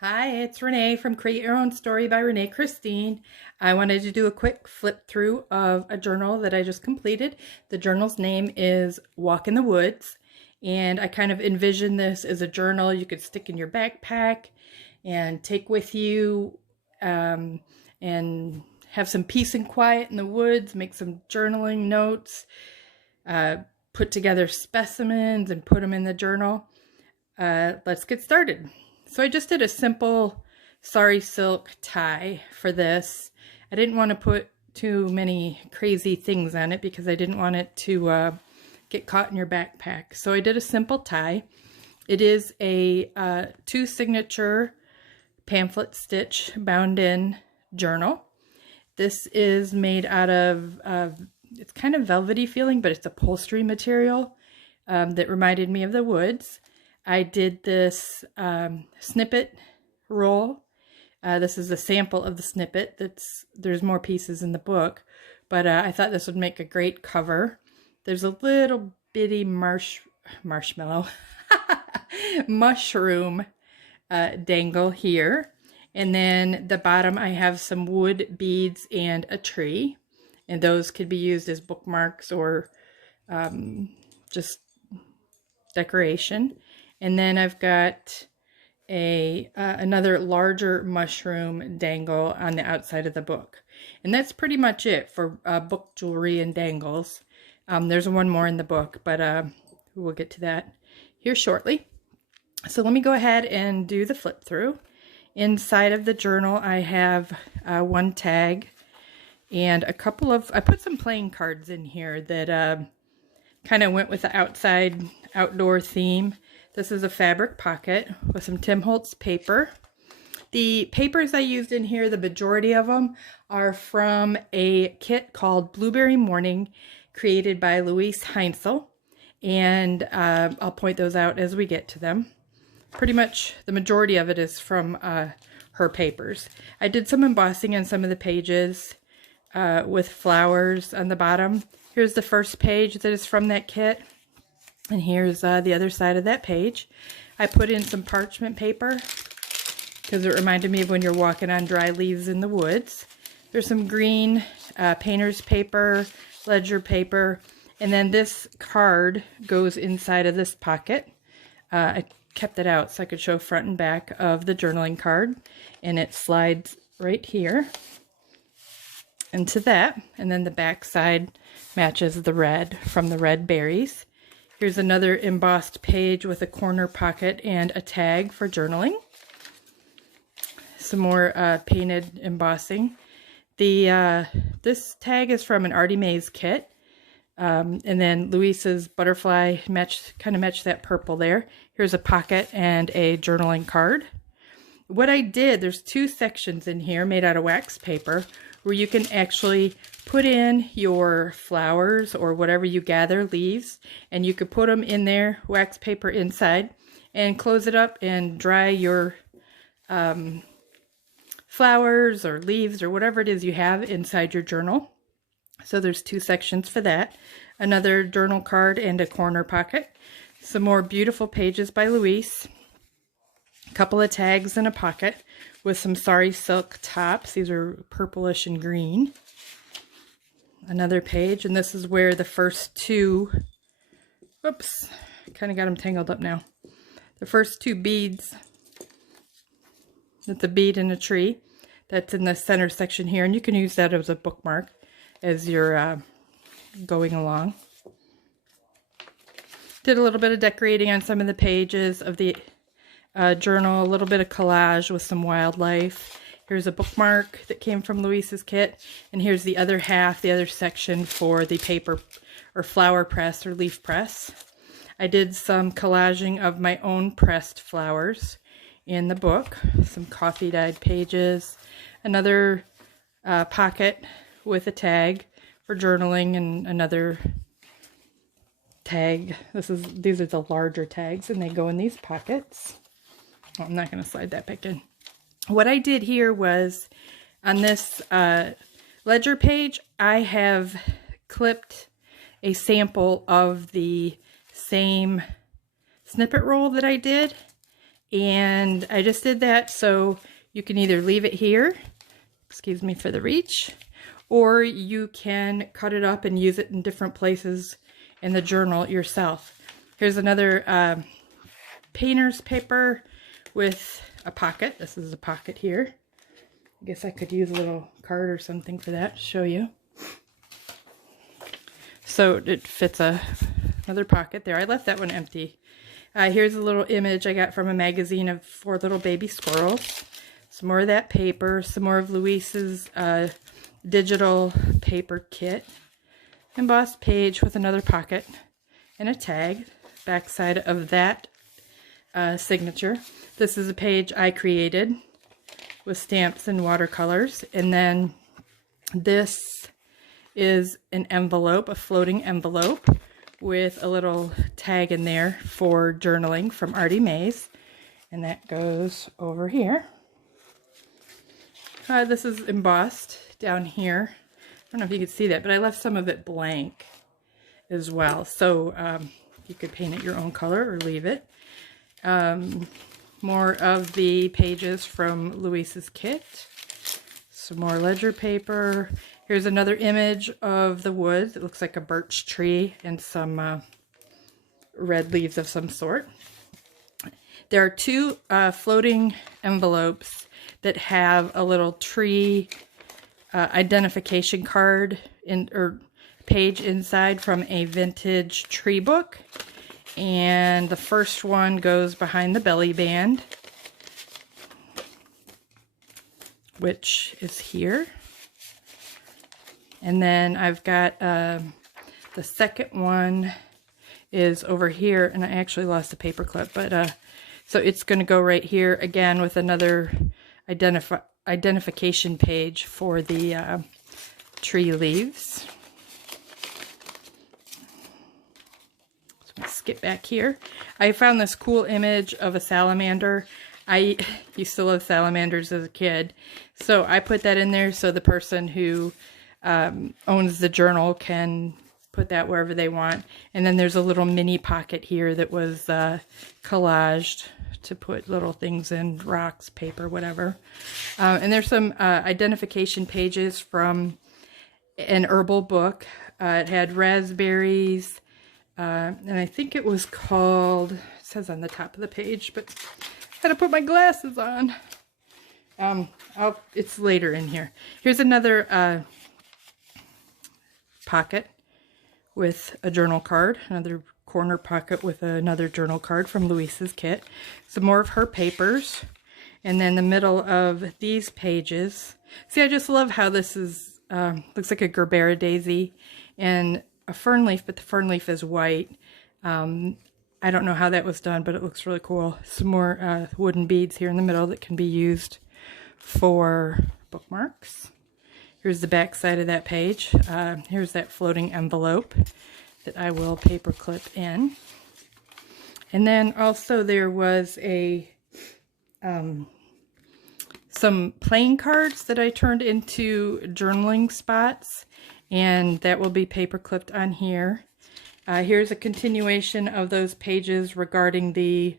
Hi, it's Renee from Create Your Own Story by Renee Christine. I wanted to do a quick flip through of a journal that I just completed. The journal's name is Walk in the Woods, and I kind of envision this as a journal you could stick in your backpack and take with you, and have some peace and quiet in the woods, make some journaling notes, uh, put together specimens and put them in the journal. Let's get started. So I just did a simple sari silk tie for this. I didn't want to put too many crazy things on it because I didn't want it to get caught in your backpack. So I did a simple tie. It is a 2 signature pamphlet stitch bound in journal. This is made out of, it's kind of velvety feeling, but it's upholstery material that reminded me of the woods. I did this Snippet roll. This is a sample of the Snippet. There's more pieces in the book, but I thought this would make a great cover. There's a little bitty marshmallow mushroom dangle here, and then the bottom I have some wood beads and a tree, and those could be used as bookmarks or just decoration. And then I've got another larger mushroom dangle on the outside of the book. And that's pretty much it for book jewelry and dangles. There's one more in the book, but we'll get to that here shortly. So let me go ahead and do the flip through. Inside of the journal, I have one tag and a couple of, I put some playing cards in here that kind of went with the outdoor theme. This is a fabric pocket with some Tim Holtz paper. The papers I used in here, the majority of them, are from a kit called Blueberry Morning, created by Luise Heinzl. And I'll point those out as we get to them. Pretty much the majority of it is from her papers. I did some embossing on some of the pages with flowers on the bottom. Here's the first page that is from that kit. And here's the other side of that page. I put in some parchment paper because it reminded me of when you're walking on dry leaves in the woods. There's some green painter's paper, ledger paper, and then this card goes inside of this pocket. I kept it out so I could show front and back of the journaling card, and it slides right here into that, and then the back side matches the red from the red berries. Here's another embossed page with a corner pocket and a tag for journaling. Some more painted embossing. This tag is from an Artie Mays kit. And then Luise's butterfly kind of matched that purple there. Here's a pocket and a journaling card. What I did, there's 2 sections in here made out of wax paper where you can actually put in your flowers or whatever you gather, leaves, and you could put them in there, wax paper inside, and close it up and dry your flowers or leaves or whatever it is you have inside your journal. So there's 2 sections for that. Another journal card and a corner pocket. Some more beautiful pages by Luise. A couple of tags and a pocket with some sari silk tops. These are purplish and green. Another page, and this is where the first 2, oops, kind of got them tangled up now. The first 2 beads, that's a bead and a tree. That's in the center section here, and you can use that as a bookmark as you're going along. Did a little bit of decorating on some of the pages of the journal, a little bit of collage with some wildlife. Here's a bookmark that came from Luise's kit, and here's the other half, the other section for the paper or flower press or leaf press. I did some collaging of my own pressed flowers in the book, some coffee dyed pages, another pocket with a tag for journaling, and another tag. These are the larger tags, and they go in these pockets. Oh, I'm not going to slide that back in. What I did here was on this ledger page, I have clipped a sample of the same snippet roll that I did, And I just did that so you can either leave it here, excuse me for the reach, or you can cut it up and use it in different places in the journal yourself. Here's another painter's paper with a pocket. This is a pocket here. I guess I could use a little card or something for that to show you. So it fits another pocket there. I left that one empty. Here's a little image I got from a magazine of 4 little baby squirrels. Some more of that paper, some more of Luise's digital paper kit. Embossed page with another pocket and a tag. Backside of that signature. This is a page I created with stamps and watercolors. And then this is an envelope, a floating envelope with a little tag in there for journaling from Artie Mays. And that goes over here. This is embossed down here. I don't know if you can see that, but I left some of it blank as well. So you could paint it your own color or leave it. More of the pages from Luise's kit. Some more ledger paper. Here's another image of the woods. It looks like a birch tree and some red leaves of some sort. There are 2 floating envelopes that have a little tree identification card or page inside from a vintage tree book. And the first one goes behind the belly band, which is here. And then I've got the second one is over here, and I actually lost the paper clip, but so it's going to go right here again with another identification page for the tree leaves. So I'm going to skip back here. I found this cool image of a salamander. I used to love salamanders as a kid, so I put that in there so the person who owns the journal can put that wherever they want. And then there's a little mini pocket here that was collaged to put little things in, rocks, paper, whatever. And there's some identification pages from an herbal book. It had raspberries, and I think it was called, it says on the top of the page, but I gotta put my glasses on. It's later in here. Here's another pocket with a journal card, another corner pocket with another journal card from Luise's kit, some more of her papers, and then the middle of these pages. See, I just love how this is, looks like a Gerbera daisy and a fern leaf, but the fern leaf is white. I don't know how that was done, but it looks really cool. Some more wooden beads here in the middle that can be used for bookmarks. Here's the back side of that page. Here's that floating envelope that I will paper clip in. And then also there was some playing cards that I turned into journaling spots, and that will be paper clipped on here. Here's a continuation of those pages regarding the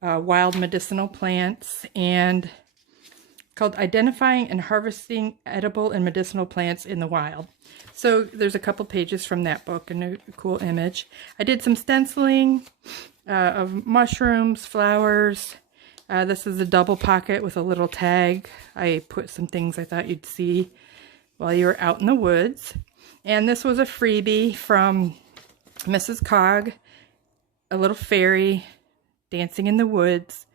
wild medicinal plants, and called Identifying and Harvesting Edible and Medicinal Plants in the Wild. So there's a couple pages from that book and a cool image. I did some stenciling of mushrooms, flowers. This is a double pocket with a little tag. I put some things I thought you'd see while you were out in the woods. And this was a freebie from Mrs. Cog, a little fairy dancing in the woods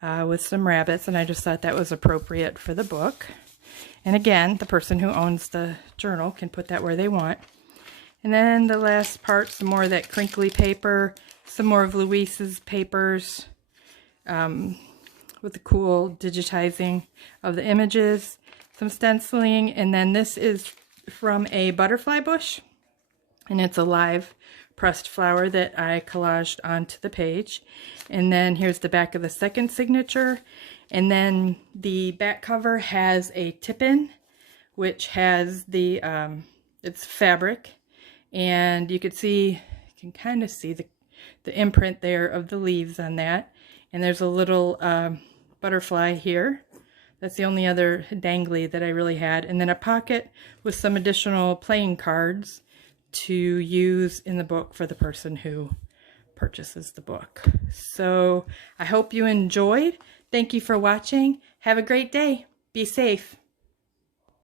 with some rabbits, and I just thought that was appropriate for the book. And again, the person who owns the journal can put that where they want. And then the last part, some more of that crinkly paper, some more of Luise's papers with the cool digitizing of the images, some stenciling, and then this is from a butterfly bush, and it's a live pressed flower that I collaged onto the page. And then here's the back of the second signature, and then the back cover has a tip-in, which has the it's fabric, and you can kind of see the imprint there of the leaves on that. And there's a little butterfly here. That's the only other dangly that I really had. And then a pocket with some additional playing cards to use in the book for the person who purchases the book. So I hope you enjoyed. Thank you for watching. Have a great day. Be safe.